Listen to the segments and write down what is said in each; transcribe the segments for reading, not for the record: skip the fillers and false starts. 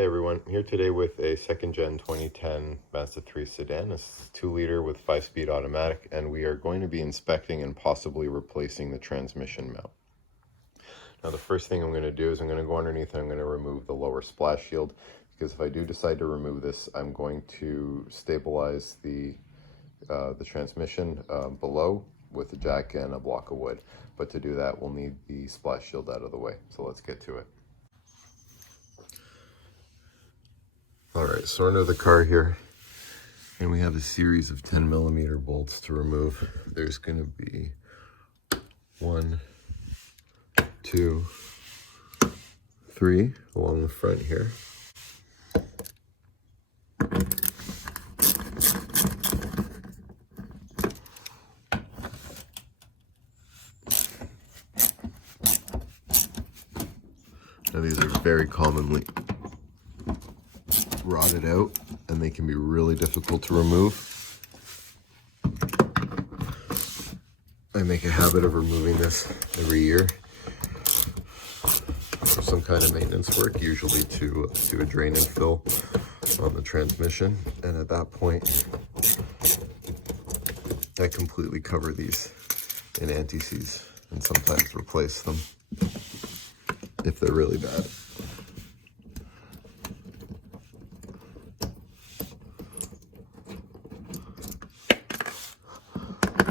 Hey everyone, here today with a second gen 2010 Mazda 3 sedan. This is 2-liter with 5-speed automatic, and we are going to be inspecting and possibly replacing the transmission mount. Now the first thing I'm going to do is I'm going to go underneath and I'm going to remove the lower splash shield, because if I do decide to remove this, I'm going to stabilize the transmission below with a jack and a block of wood. But to do that, we'll need the splash shield out of the way. So let's get to it. Alright, so under the car here, and we have a series of 10mm bolts to remove. There's going to be 1, 2, 3 along the front here. Now these are very commonly rotted out, and they can be really difficult to remove. I make a habit of removing this every year for some kind of maintenance work, usually to do a drain and fill on the transmission, and at that point I completely cover these in anti-seize and sometimes replace them if they're really bad.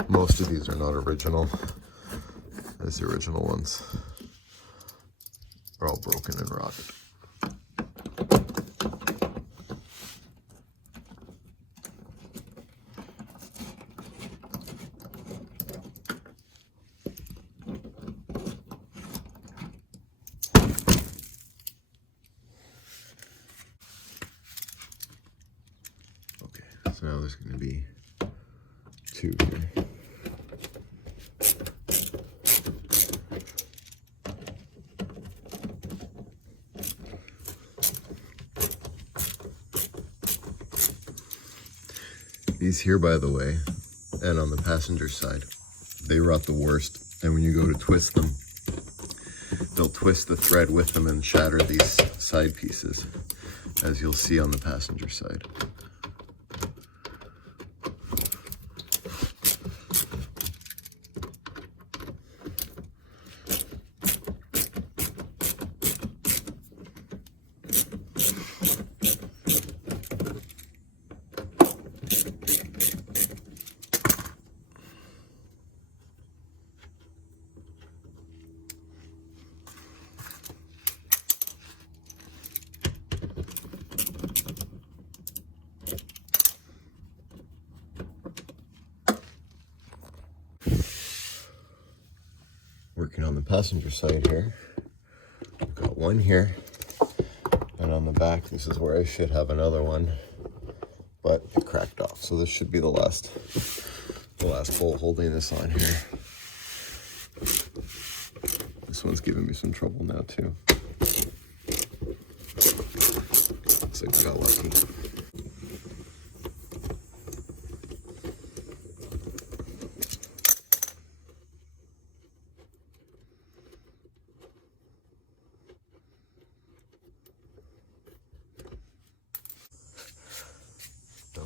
Most of these are not original, as the original ones are all broken and rotted. Okay, so now there's going to be 2 here. These here, by the way, and on the passenger side, they rot the worst. And when you go to twist them, they'll twist the thread with them and shatter these side pieces, as you'll see on the passenger side. Working on the passenger side here, I've got one here, and on the back, this is where I should have another one, but it cracked off. So this should be the last bolt holding this on here. This one's giving me some trouble now too. Looks like we got lucky.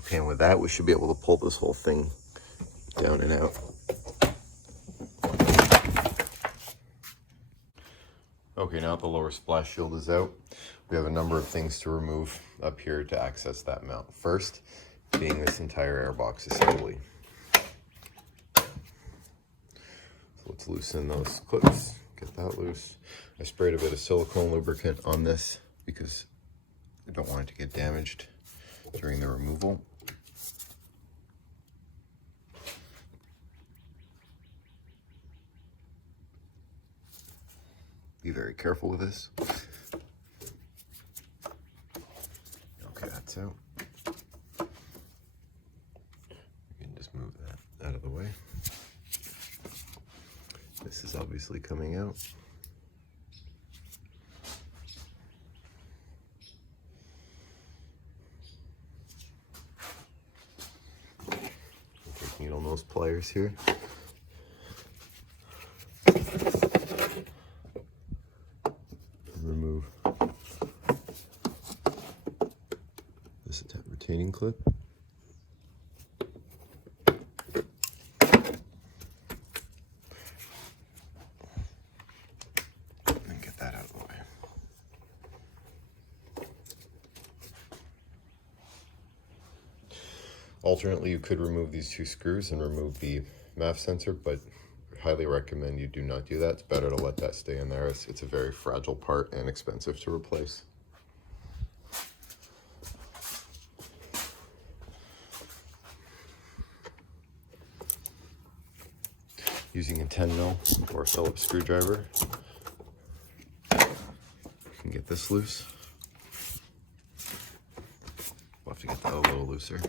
Okay, and with that, we should be able to pull this whole thing down and out. Okay, now that the lower splash shield is out, we have a number of things to remove up here to access that mount. First, being this entire airbox assembly. So let's loosen those clips, get that loose. I sprayed a bit of silicone lubricant on this because I don't want it to get damaged during the removal. Be very careful with this. Okay, that's out. You can just move that out of the way. This is obviously coming out. Take needle nose pliers here. remove retaining clip. And get that out of the way. Alternately, you could remove these two screws and remove the MAF sensor, but I highly recommend you do not do that. It's better to let that stay in there. It's a very fragile part and expensive to replace. Using a 10mm or Phillips screwdriver, you can get this loose. We'll have to get that a little looser.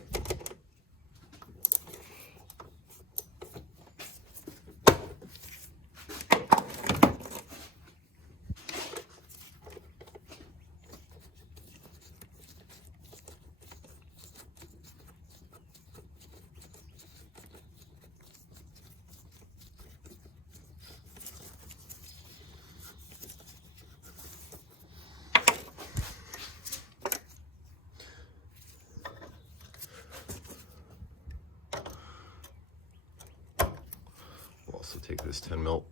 Also take this 10mm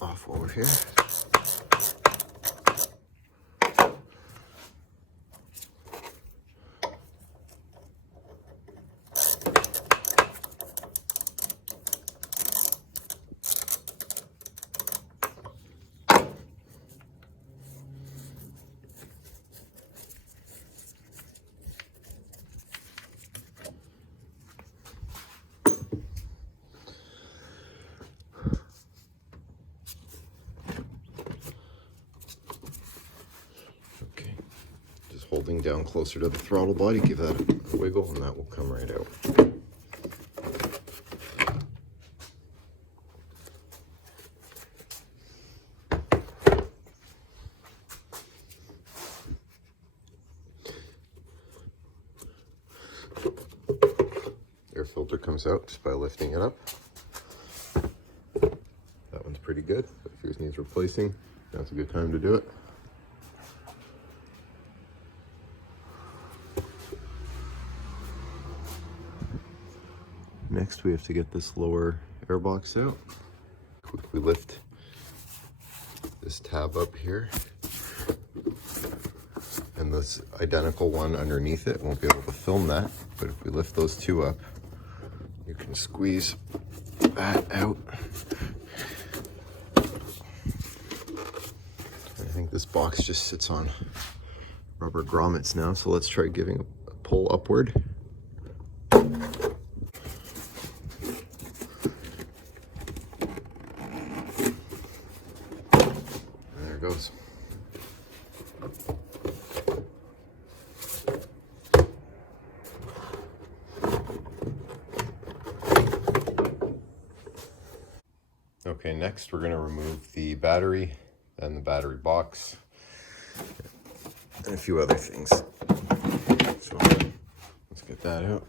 off while we're here. Holding down closer to the throttle body, give that a wiggle, and that will come right out. Air filter comes out just by lifting it up. That one's pretty good, but if yours needs replacing, now's a good time to do it. Next, we have to get this lower air box out. If we lift this tab up here, and this identical one underneath it, won't be able to film that, but if we lift those two up, you can squeeze that out. I think this box just sits on rubber grommets now, so let's try giving a pull upward. Goes. Okay, next we're going to remove the battery and the battery box and a few other things. So let's get that out.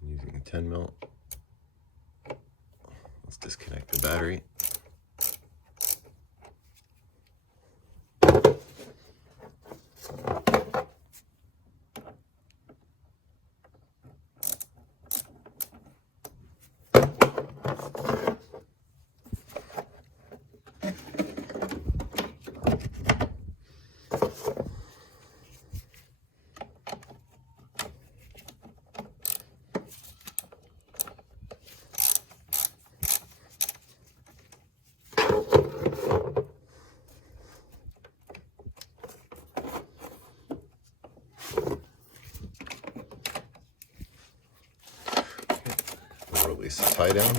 Using a 10mm. Let's disconnect the battery. Release the tie down.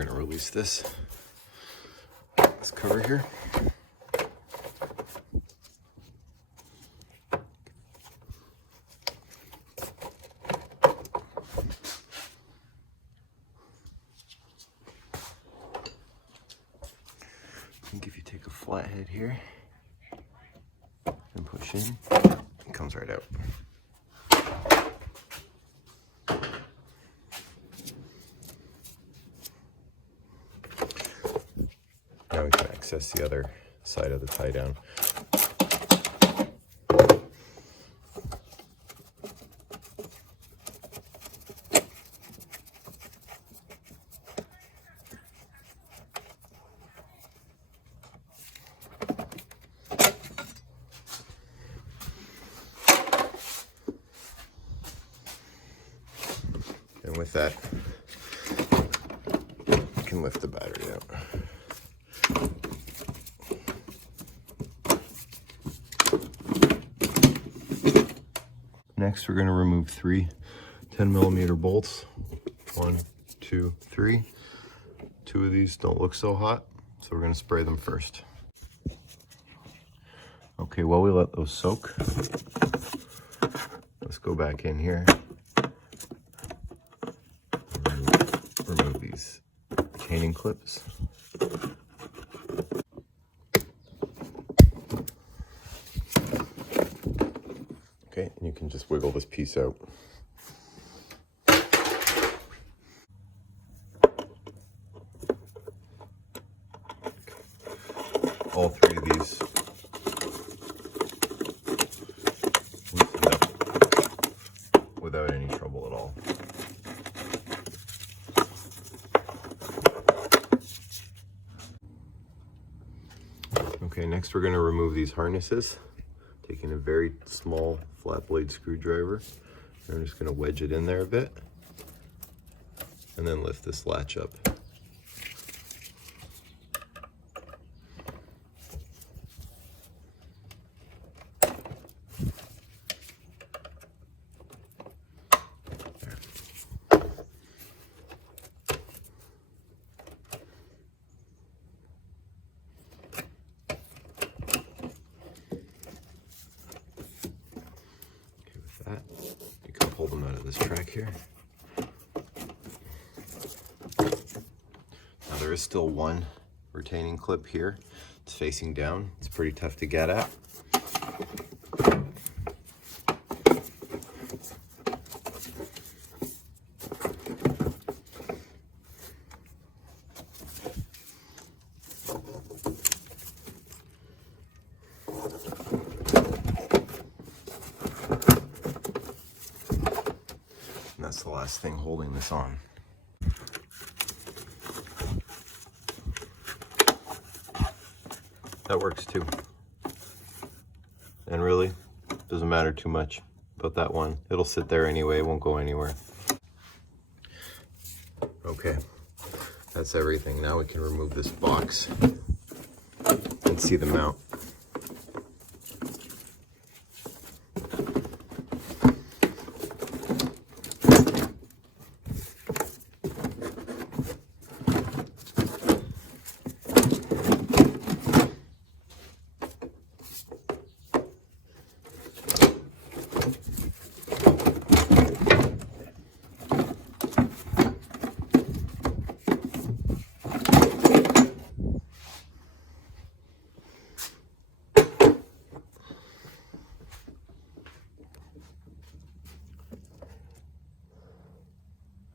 We're going to release this cover here. I think if you take a flathead here and push in, it comes right out. Now we can access the other side of the tie down. And with that, you can lift the battery out. Next, we're going to remove 3 10mm bolts. 1, 2, 3. 2 of these don't look so hot, so we're going to spray them first. Okay, while we let those soak, let's go back in here. Remove these retaining clips. Okay, and you can just wiggle this piece out. All 3 of these loosened up without any trouble at all. Okay, next we're going to remove these harnesses, taking a very small flat blade screwdriver. I'm just going to wedge it in there a bit and then lift this latch up. You can pull them out of this track here. Now there is still one retaining clip here. It's facing down. It's pretty tough to get at. That's the last thing holding this on. That works too. And really, doesn't matter too much about that one. It'll sit there anyway, it won't go anywhere. Okay, that's everything. Now we can remove this box and see the mount.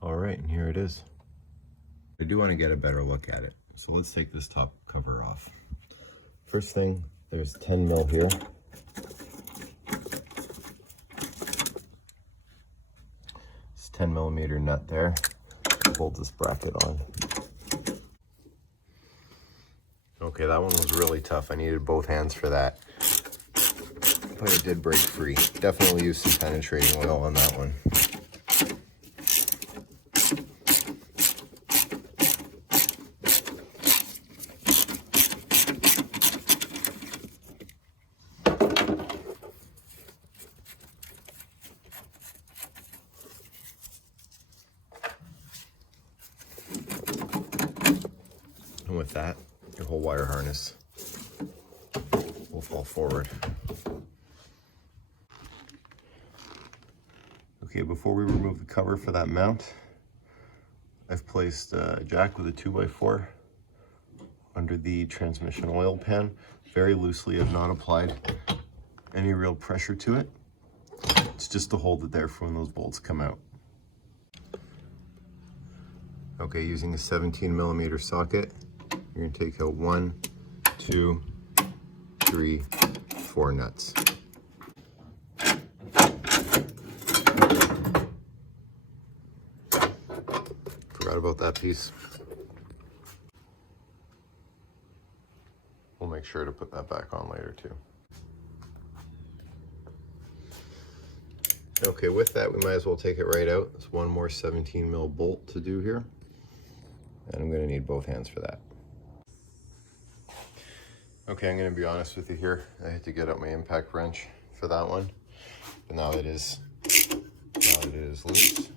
All right, and here it is. I do want to get a better look at it. So let's take this top cover off. First thing, there's 10 mil here. It's 10mm nut there. Hold this bracket on. Okay, that one was really tough. I needed both hands for that. But it did break free. Definitely used some penetrating oil on that one. And with that, your whole wire harness will fall forward. Okay, before we remove the cover for that mount, I've placed a jack with a 2x4 under the transmission oil pan. Very loosely, I've not applied any real pressure to it. It's just to hold it there for when those bolts come out. Okay, using a 17mm socket, you're gonna take out 1, 2, 3, 4 nuts. Forgot about that piece. We'll make sure to put that back on later too. Okay, with that, we might as well take it right out. There's one more 17mm bolt to do here, and I'm gonna need both hands for that. Okay, I'm gonna be honest with you here. I had to get out my impact wrench for that one, but now that it is loose,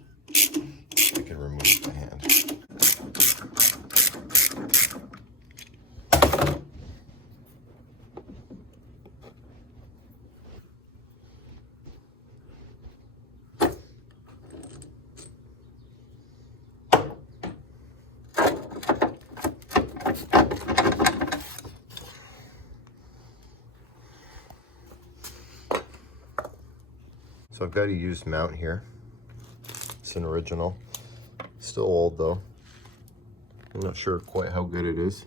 I can remove the hand. So I've got a used mount here. It's an original. Still old though. I'm not sure quite how good it is.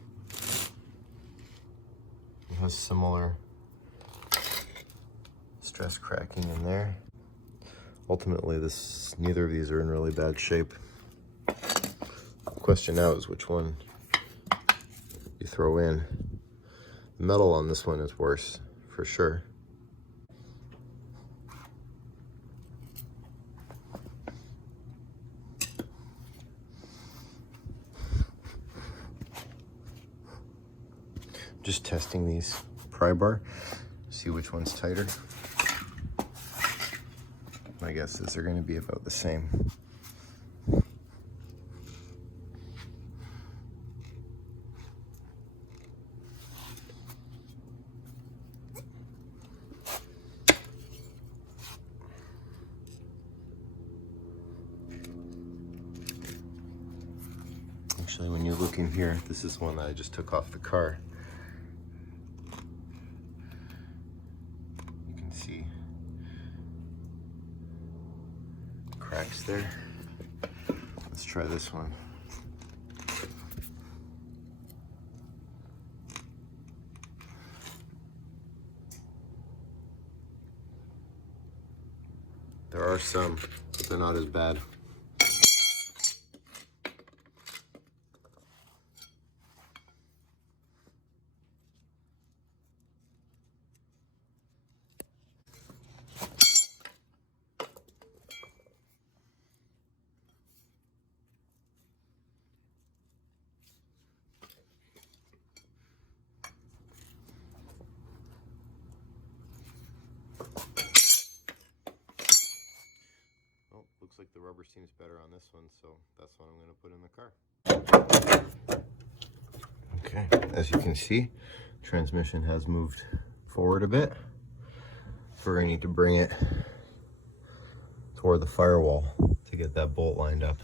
It has similar stress cracking in there. Ultimately, neither of these are in really bad shape. The question now is which one you throw in. The metal on this one is worse, for sure. Just testing these pry bar, see which one's tighter. My guess is they're going to be about the same. Actually, when you look in here, this is one that I just took off the car. See cracks there. Let's try this one. There are some, but they're not as bad. Looks like the rubber seems better on this one, so that's what I'm going to put in the car. Okay, as you can see, transmission has moved forward a bit. We're going to need to bring it toward the firewall to get that bolt lined up.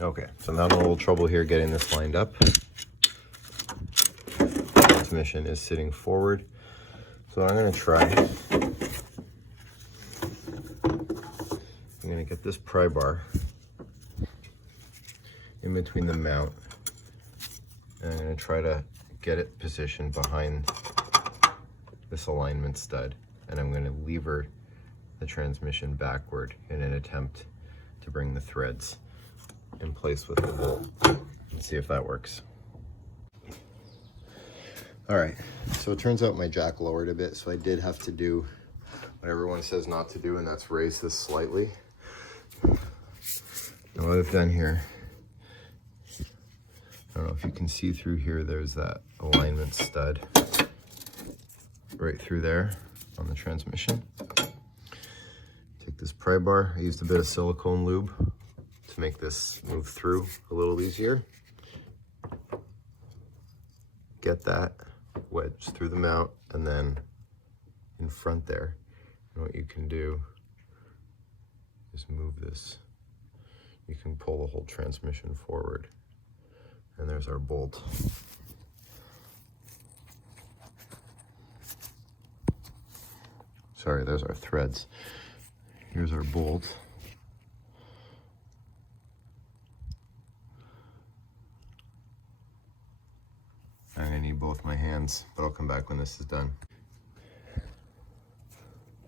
Okay, so now I'm having a little trouble here getting this lined up. Transmission is sitting forward. So what I'm going to try, I'm going to get this pry bar in between the mount, and I'm going to try to get it positioned behind this alignment stud, and I'm going to lever the transmission backward in an attempt to bring the threads in place with the bolt. Let's see if that works. All right, so it turns out my jack lowered a bit, so I did have to do what everyone says not to do, and that's raise this slightly. Now what I've done here, I don't know if you can see through here, there's that alignment stud right through there on the transmission. Take this pry bar, I used a bit of silicone lube to to make this move through a little easier. Get that wedged through the mount, and then in front there, and what you can do is move this. You can pull the whole transmission forward, and there's our bolt. Sorry, there's our threads. Here's our bolt. I'm gonna need both my hands, but I'll come back when this is done.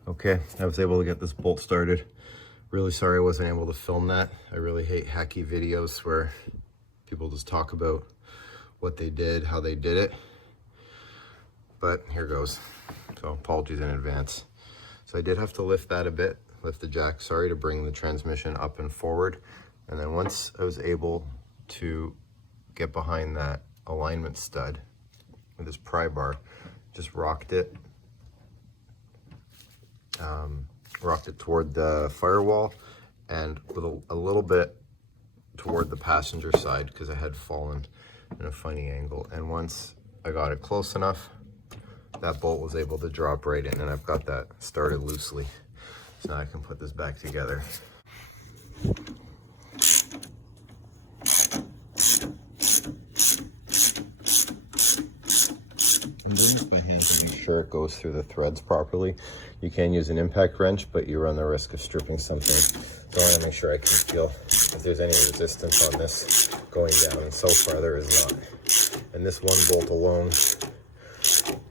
Okay, I was able to get this bolt started. Really sorry I wasn't able to film that. I really hate hacky videos where people just talk about what they did, how they did it. But here goes. So apologies in advance. So I did have to lift that a bit, lift the jack, sorry, to bring the transmission up and forward. And then once I was able to get behind that alignment stud with this pry bar, just rocked it toward the firewall and with a little bit toward the passenger side because I had fallen in a funny angle. And once I got it close enough, that bolt was able to drop right in, and I've got that started loosely. So now I can put this back together. I'm doing this by hand to make sure it goes through the threads properly. You can use an impact wrench, but you run the risk of stripping something. So I want to make sure I can feel if there's any resistance on this going down, and so far there is not. And this one bolt alone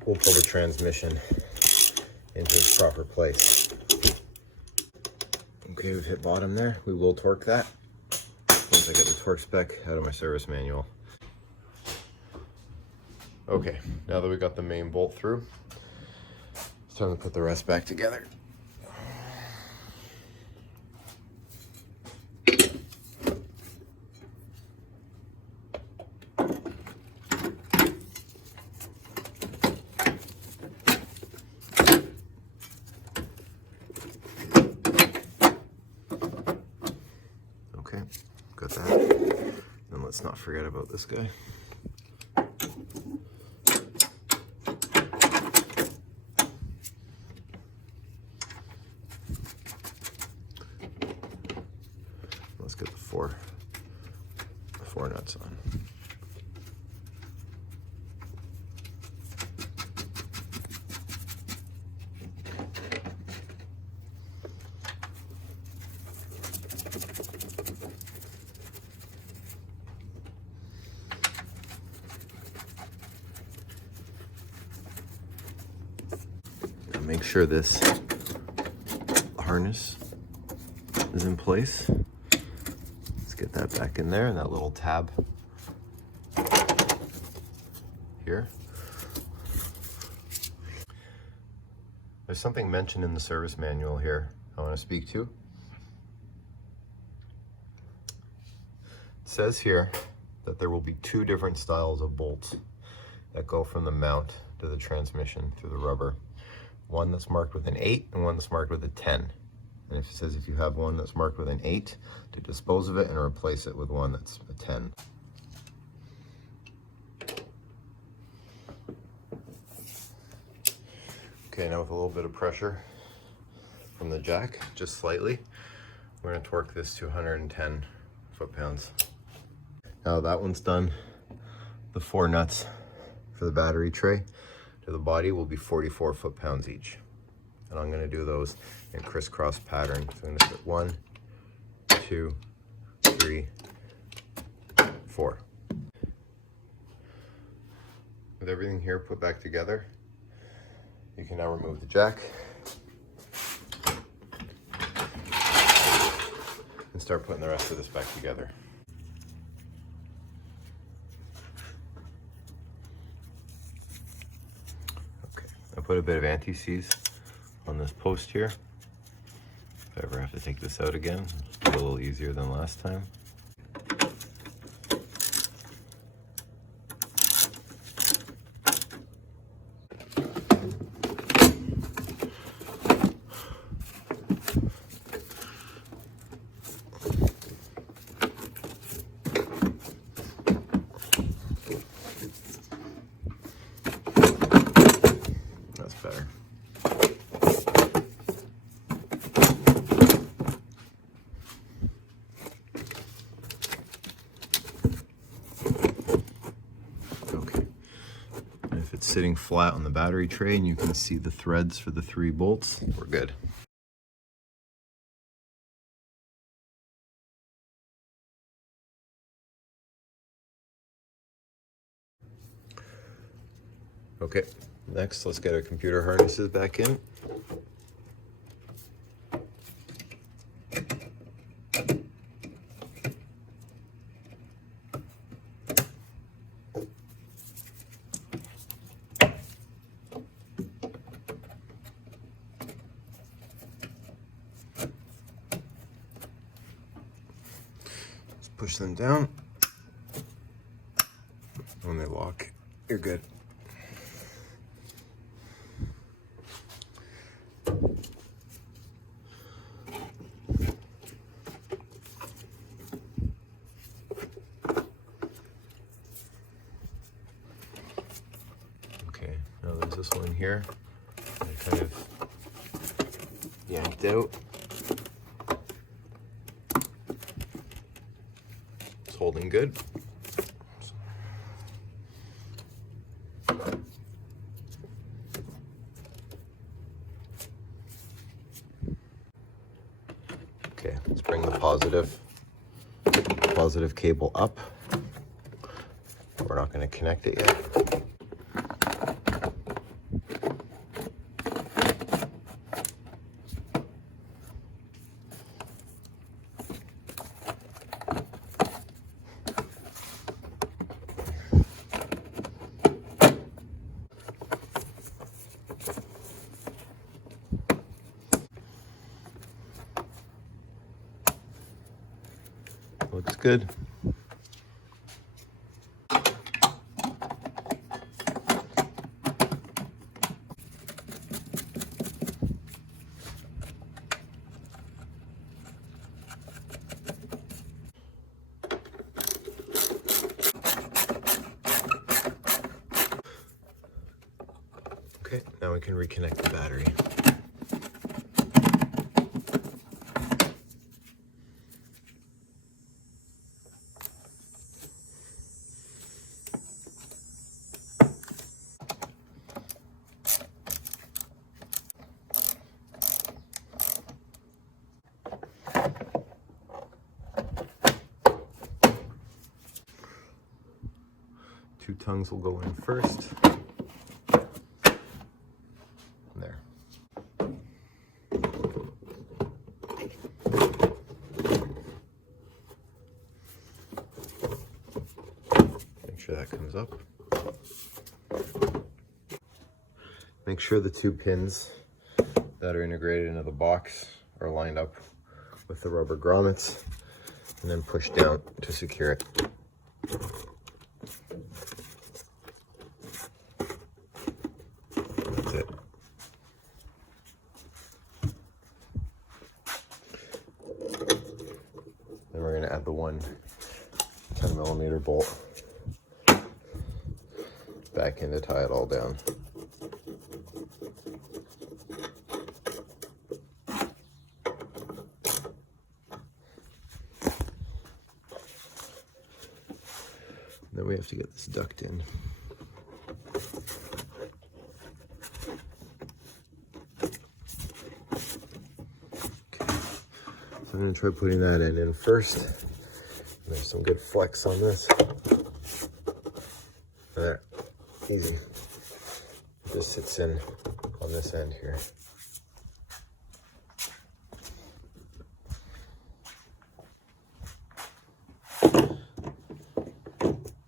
will pull the transmission into its proper place. Okay, we've hit bottom there. We will torque that once I get the torque spec out of my service manual. Okay, now that we got the main bolt through, it's time to put the rest back together. Okay, got that. And let's not forget about this guy. Let's get the four nuts on. Now make sure this harness is in place. Get that back in there, and that little tab here. There's something mentioned in the service manual here I want to speak to. It says here that there will be two different styles of bolts that go from the mount to the transmission through the rubber. One that's marked with an 8 and one that's marked with a 10. And if it says if you have one that's marked with an 8, to dispose of it and replace it with one that's a 10. Okay, now with a little bit of pressure from the jack, just slightly, we're going to torque this to 110 foot-pounds. Now that one's done, the 4 nuts for the battery tray to the body will be 44 foot-pounds each. And I'm going to do those in crisscross pattern. So I'm going to put 1, 2, 3, 4. With everything here put back together, you can now remove the jack and start putting the rest of this back together. Okay, I put a bit of anti-seize on this post here. If I ever have to take this out again, it's a little easier than last time. sitting flat on the battery tray, and you can see the threads for the 3 bolts. We're good. Okay, next let's get our computer harnesses back in. Let's push them down. When they lock, you're good. Okay, now there's this one here. I kind of yanked out. It's holding good. Okay, let's bring the positive cable up. We're not going to connect it yet. Looks good. Okay, now we can reconnect the battery. Two tongues will go in first. There. Make sure that comes up. Make sure the 2 pins that are integrated into the box are lined up with the rubber grommets, and then push down to secure it. That's it. Then we're going to add the one 10mm bolt back in to tie it all down. Then we have to get this duct in. Okay, so I'm going to try putting that in first. There's some good flex on this. There, easy. It just sits in on this end here.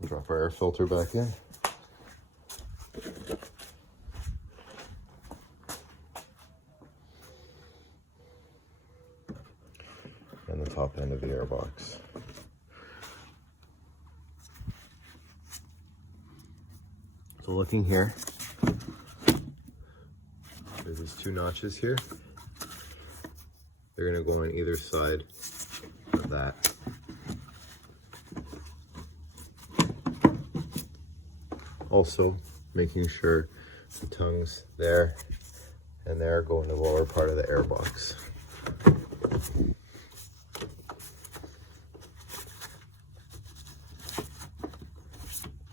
Drop our air filter back in. And the top end of the air box. So looking here, there's these 2 notches here. They're going to go on either side of that. Also, making sure the tongues there and there go in the lower part of the air box.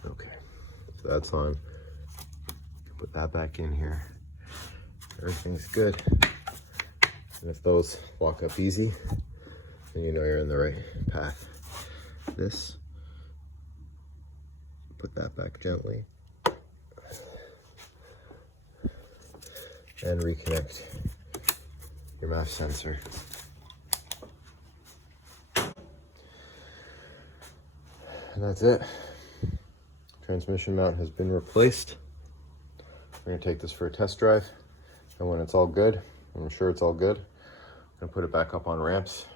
Okay, so that's on. Put that back in here. Everything's good. And if those lock up easy, then you know you're in the right path. This, put that back gently. And reconnect your MAF sensor. And that's it. Transmission mount has been replaced. We're gonna take this for a test drive, and when it's all good, I'm sure it's all good, I'm gonna put it back up on ramps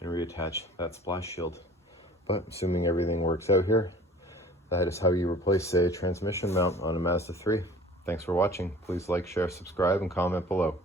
and reattach that splash shield. But assuming everything works out here, that is how you replace a transmission mount on a Mazda 3. Thanks for watching. Please like, share, subscribe, and comment below.